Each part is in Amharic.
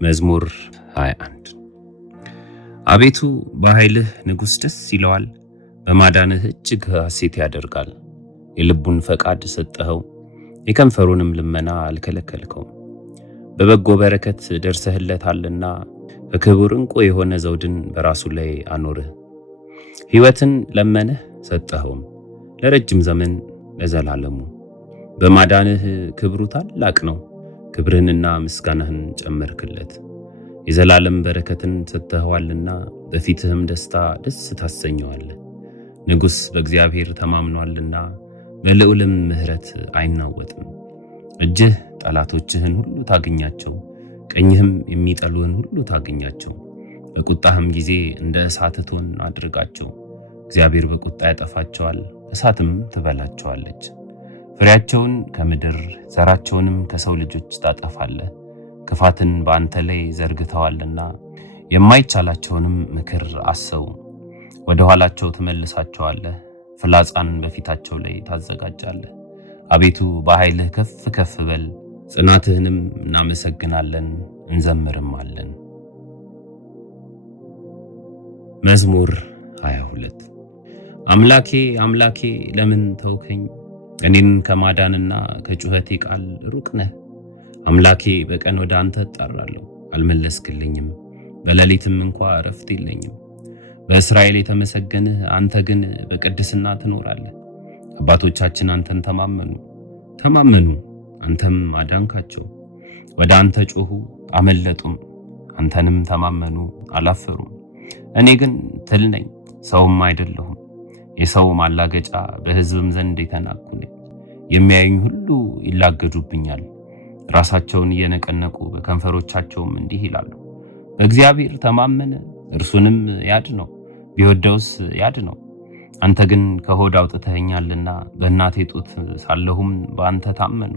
መዝሙር 21 አቤቱ በኃይልህ ንጉሥ ደስ ይለዋል፣ በማዳንህ እጅግ ሐሴት ያደርጋል። የልቡን ፈቃድ ሰጠኸው፣ የከንፈሩንም ልመና አልከለከልከውም። በበጎ በረከት ደርሰህለታልና በክቡር ዕንቁ የሆነ ዘውድን በራሱ ላይ አኖርህ። ሕይወትን ለመነህ ሰጠኸውም፣ ለረጅም ዘመን ለዘላለሙ። በማዳንህ ክብሩ ታላቅ ነው፣ ክብርህንና ምስጋናህን ጨመርክለት። የዘላለም በረከትን ሰጥተኸዋልና በፊትህም ደስታ ደስ ታሰኘዋለህ። ንጉሥ በእግዚአብሔር ተማምኗልና በልዑልም ምሕረት አይናወጥም። እጅህ ጠላቶችህን ሁሉ ታገኛቸው፣ ቀኝህም የሚጠሉህን ሁሉ ታገኛቸው። በቁጣህም ጊዜ እንደ እሳት እቶን አድርጋቸው። እግዚአብሔር በቁጣ ያጠፋቸዋል፣ እሳትም ትበላቸዋለች። ፍሬያቸውን ከምድር ዘራቸውንም ከሰው ልጆች ታጠፋለህ። ክፋትን በአንተ ላይ ዘርግተዋልና የማይቻላቸውንም ምክር አሰቡ። ወደ ኋላቸው ትመልሳቸዋለህ፣ ፍላጻን በፊታቸው ላይ ታዘጋጃለህ። አቤቱ በኃይልህ ከፍ ከፍ በል፣ ጽናትህንም እናመሰግናለን እንዘምርማለን። መዝሙር 22 አምላኬ አምላኬ ለምን ተውከኝ? እኔን ከማዳንና ከጩኸቴ ቃል ሩቅ ነህ። አምላኬ በቀን ወደ አንተ እጠራለሁ፣ አልመለስክልኝም። በሌሊትም እንኳ እረፍት የለኝም። በእስራኤል የተመሰገንህ አንተ ግን በቅድስና ትኖራለህ። አባቶቻችን አንተን ተማመኑ፣ አንተም አዳንካቸው። ወደ አንተ ጮኹ አመለጡም፣ አንተንም ተማመኑ አላፈሩም። እኔ ግን ትል ነኝ ሰውም አይደለሁም፣ የሰው ማላገጫ በሕዝብም ዘንድ የተናቅሁ ነኝ። የሚያዩኝ ሁሉ ይላገዱብኛል፣ ራሳቸውን እየነቀነቁ በከንፈሮቻቸውም እንዲህ ይላሉ። በእግዚአብሔር ተማመነ እርሱንም ያድነው፣ ቢወደውስ ያድነው። አንተ ግን ከሆድ አውጥተኸኛልና በእናቴ ጡት ሳለሁም በአንተ ታመኑ።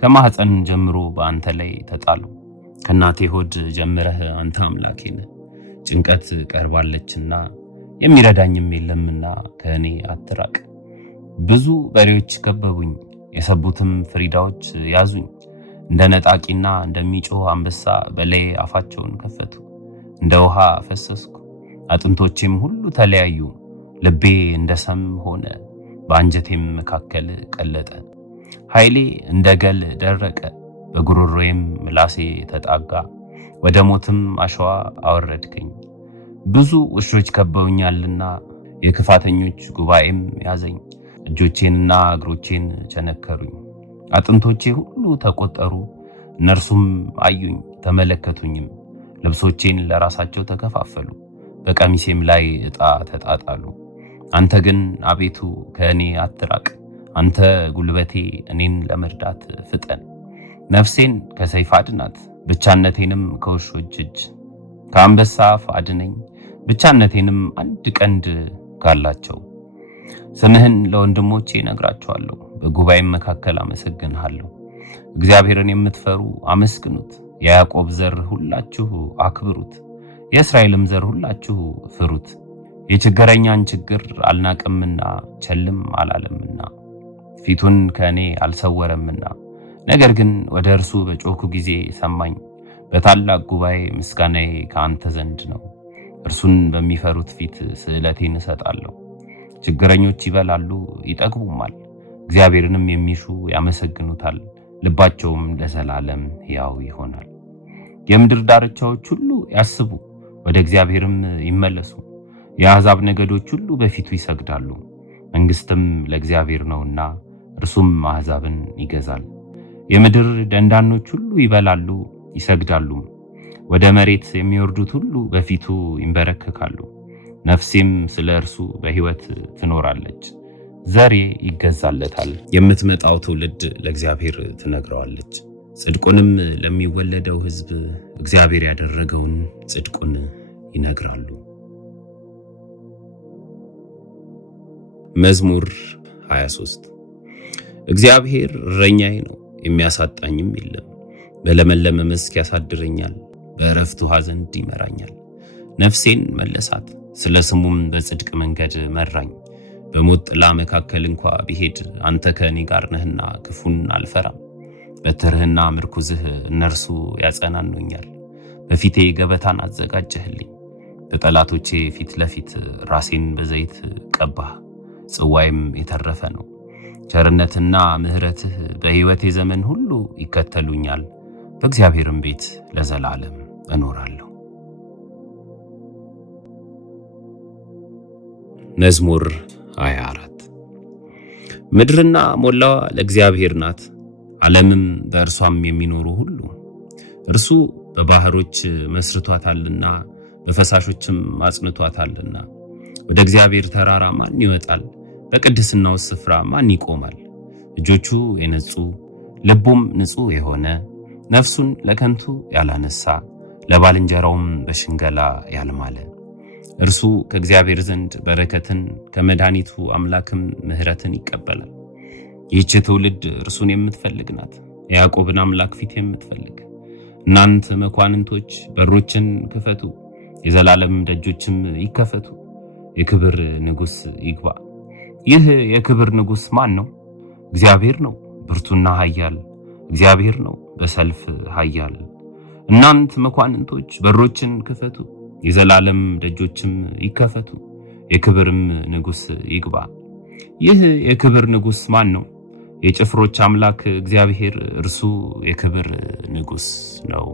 ከማኅፀን ጀምሮ በአንተ ላይ ተጣሉ። ከእናቴ ሆድ ጀምረህ አንተ አምላኬ ነህ። ጭንቀት ቀርባለችና የሚረዳኝም የለምና ከእኔ አትራቅ። ብዙ በሬዎች ከበቡኝ፣ የሰቡትም ፍሪዳዎች ያዙኝ። እንደ ነጣቂና እንደሚጮህ አንበሳ በላዬ አፋቸውን ከፈቱ። እንደ ውሃ ፈሰስኩ፣ አጥንቶቼም ሁሉ ተለያዩ። ልቤ እንደ ሰም ሆነ፣ በአንጀቴም መካከል ቀለጠ። ኃይሌ እንደ ገል ደረቀ፣ በጉሮሮዬም ምላሴ ተጣጋ። ወደ ሞትም አሸዋ አወረድከኝ። ብዙ ውሾች ከበውኛልና የክፋተኞች ጉባኤም ያዘኝ። እጆቼንና እግሮቼን ቸነከሩኝ። አጥንቶቼ ሁሉ ተቆጠሩ፣ እነርሱም አዩኝ ተመለከቱኝም። ልብሶቼን ለራሳቸው ተከፋፈሉ፣ በቀሚሴም ላይ ዕጣ ተጣጣሉ። አንተ ግን አቤቱ ከእኔ አትራቅ። አንተ ጉልበቴ፣ እኔን ለመርዳት ፍጠን። ነፍሴን ከሰይፍ አድናት፣ ብቻነቴንም ከውሾች እጅ። ከአንበሳ አፍ አድነኝ፣ ብቻነቴንም አንድ ቀንድ ጋላቸው። ስምህን ለወንድሞቼ እነግራቸዋለሁ፣ በጉባኤም መካከል አመሰግንሃለሁ። እግዚአብሔርን የምትፈሩ አመስግኑት፣ የያዕቆብ ዘር ሁላችሁ አክብሩት፣ የእስራኤልም ዘር ሁላችሁ ፍሩት። የችግረኛን ችግር አልናቅምና ቸልም አላለምና ፊቱን ከእኔ አልሰወረምና። ነገር ግን ወደ እርሱ በጮኩ ጊዜ ሰማኝ። በታላቅ ጉባኤ ምስጋናዬ ከአንተ ዘንድ ነው። እርሱን በሚፈሩት ፊት ስእለቴን እሰጣለሁ። ችግረኞች ይበላሉ ይጠግቡማል፣ እግዚአብሔርንም የሚሹ ያመሰግኑታል፣ ልባቸውም ለዘላለም ሕያው ይሆናል። የምድር ዳርቻዎች ሁሉ ያስቡ፣ ወደ እግዚአብሔርም ይመለሱ። የአሕዛብ ነገዶች ሁሉ በፊቱ ይሰግዳሉ። መንግሥትም ለእግዚአብሔር ነውና እርሱም አሕዛብን ይገዛል። የምድር ደንዳኖች ሁሉ ይበላሉ ይሰግዳሉ። ወደ መሬት የሚወርዱት ሁሉ በፊቱ ይንበረከካሉ። ነፍሴም ስለ እርሱ በሕይወት ትኖራለች። ዘሬ ይገዛለታል። የምትመጣው ትውልድ ለእግዚአብሔር ትነግረዋለች። ጽድቁንም ለሚወለደው ሕዝብ እግዚአብሔር ያደረገውን ጽድቁን ይነግራሉ። መዝሙር 23 እግዚአብሔር እረኛዬ ነው፣ የሚያሳጣኝም የለም። በለመለመ መስክ ያሳድረኛል፣ በዕረፍት ውኃ ዘንድ ይመራኛል። ነፍሴን መለሳት፣ ስለ ስሙም በጽድቅ መንገድ መራኝ። በሞት ጥላ መካከል እንኳ ብሄድ አንተ ከእኔ ጋር ነህና ክፉን አልፈራም። በትርህና ምርኩዝህ እነርሱ ያጸናኑኛል። በፊቴ ገበታን አዘጋጀህልኝ። በጠላቶቼ ፊት ለፊት ራሴን በዘይት ቀባህ። ጽዋይም የተረፈ ነው። ቸርነትና ምሕረትህ በሕይወቴ ዘመን ሁሉ ይከተሉኛል። በእግዚአብሔርም ቤት ለዘላለም እኖራለሁ። መዝሙር 24 ምድርና ሞላዋ ለእግዚአብሔር ናት፣ ዓለምም በእርሷም የሚኖሩ ሁሉ። እርሱ በባህሮች መስርቷታልና በፈሳሾችም አጽንቷታልና። ወደ እግዚአብሔር ተራራ ማን ይወጣል? በቅድስናው ስፍራ ማን ይቆማል? እጆቹ የነጹ ልቡም ንጹሕ የሆነ ነፍሱን ለከንቱ ያላነሳ ለባልንጀራውም በሽንገላ ያልማለ እርሱ ከእግዚአብሔር ዘንድ በረከትን ከመድኃኒቱ አምላክም ምሕረትን ይቀበላል። ይህች ትውልድ እርሱን የምትፈልግ ናት፣ የያዕቆብን አምላክ ፊት የምትፈልግ። እናንተ መኳንንቶች በሮችን ክፈቱ፣ የዘላለም ደጆችም ይከፈቱ። የክብር ንጉሥ ይግባ። ይህ የክብር ንጉሥ ማን ነው? እግዚአብሔር ነው፣ ብርቱና ኃያል። እግዚአብሔር ነው፣ በሰልፍ ኃያል። እናንተ መኳንንቶች በሮችን ክፈቱ፣ የዘላለም ደጆችም ይከፈቱ። የክብርም ንጉሥ ይግባ። ይህ የክብር ንጉሥ ማን ነው? የጭፍሮች አምላክ እግዚአብሔር፣ እርሱ የክብር ንጉሥ ነው።